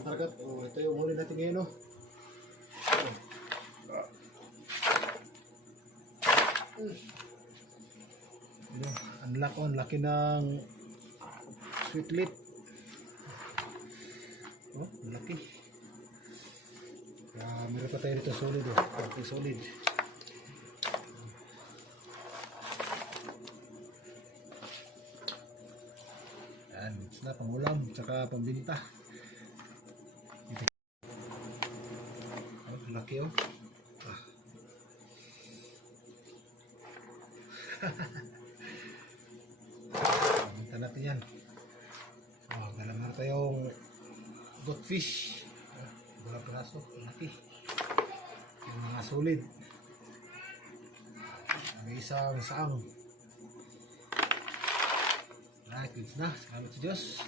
mga kargat. Oh, ito yung huli natin ngayon, no? Ang laki ng sweetlet. Oh, ang laki. Meron pa tayo dito solid, oh. Okay, solid. Yan, it's na pangulam, tsaka pambinta. Oh, laki, oh. Pambinta natin yan. Oh, galamar tayong goldfish. Walang piraso, laki. Yung mga solid. May isang saang. Right, goods na. Salamat sa Diyos.